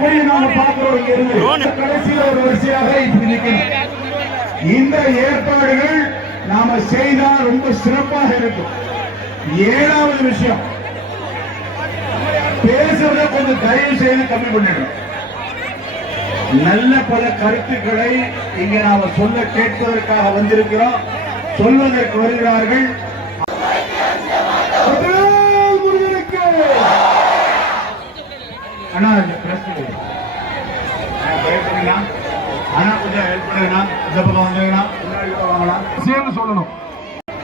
போய் நாம பார்க்கிறோம். கடைசியில் ஒரு வரிசையாக இப்படி நிற்கணும். இந்த ஏற்பாடுகள் நாம செய்தால் ரொம்ப சிறப்பாக இருக்கும். ஏழாவது விஷயம், பேசுறத கொஞ்சம் தயவு செய்து கம்மி பண்ணிடணும். நல்ல பல கருத்துக்களை இங்க நாம சொல்ல கேட்பதற்காக வந்திருக்கிறோம். சொல்வதற்கு வருகிறார்கள். அண்ணா கொஞ்சம் ஹெல்ப் பண்ணுங்க. இந்த பக்கம் வந்துங்கன்னா வாங்கலாம். சேர்ந்து சொல்லணும்.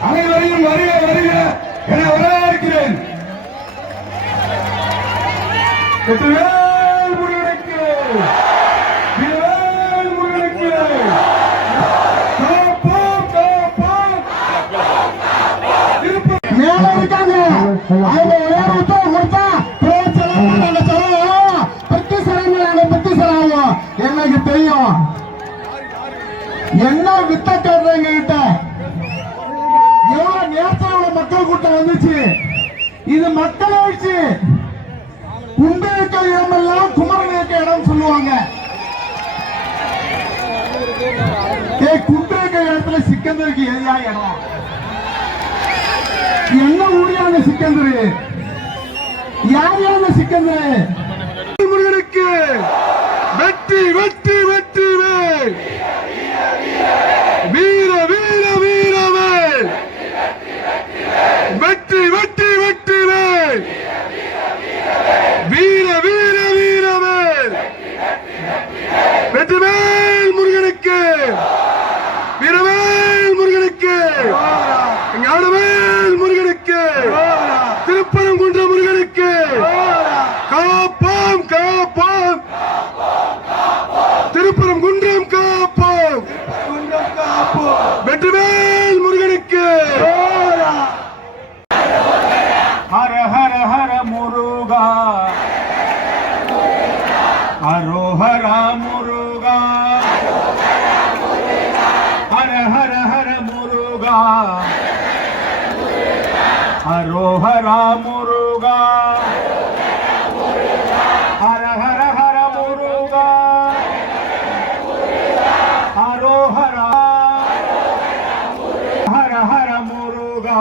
அனைவரையும் வருக வருக என வரவேற்கிறேன். மேல இருக்காங்க அவங்க உயர்வுத்தா கொடுத்தா எனக்கு தெரியும். என்ன வித்த கேட்றீங்க கிட்ட எவ்வளவு நேரத்தோட மக்கள் கூட்டம் வந்துச்சு. இது மக்கள் ஆயிடுச்சு. குண்டு இருக்க இடம் எல்லாம் குமரன் இருக்க இடம் சொல்லுவாங்க. குண்டு இருக்க இடத்துல சிக்கந்தருக்கு எதிரா இடம் என்ன ஊழியான சிக்கந்தரு? யார் யாரு சிக்கந்தரு? முருகனுக்கு வெற்றி வெற்றி வெற்றி வேல், வீர வீர வீர வேல், வெற்றி வெற்றி வெற்றி வேல், வீர வீர வீர வேல், வெற்றி வேல் முருகனுக்கு, வீரவேல் முருகனுக்கு, ஞானவேல் முருகனுக்கு, திருப்பரங்குன்ற முருகனுக்கு, காப்போம் காப்போம், திருப்பரங்குன்றம் காப்போம், வெற்றிவேல் முருகனுக்கு. ஹர ஹர ஹர முருகா, அரோஹரா முருகா, ஹர ஹர ஹர முருகா, அரோஹரா முருகா, ஹர ஹர ஹர முருகா, அரோஹரா, ஹர ஹர முருகா.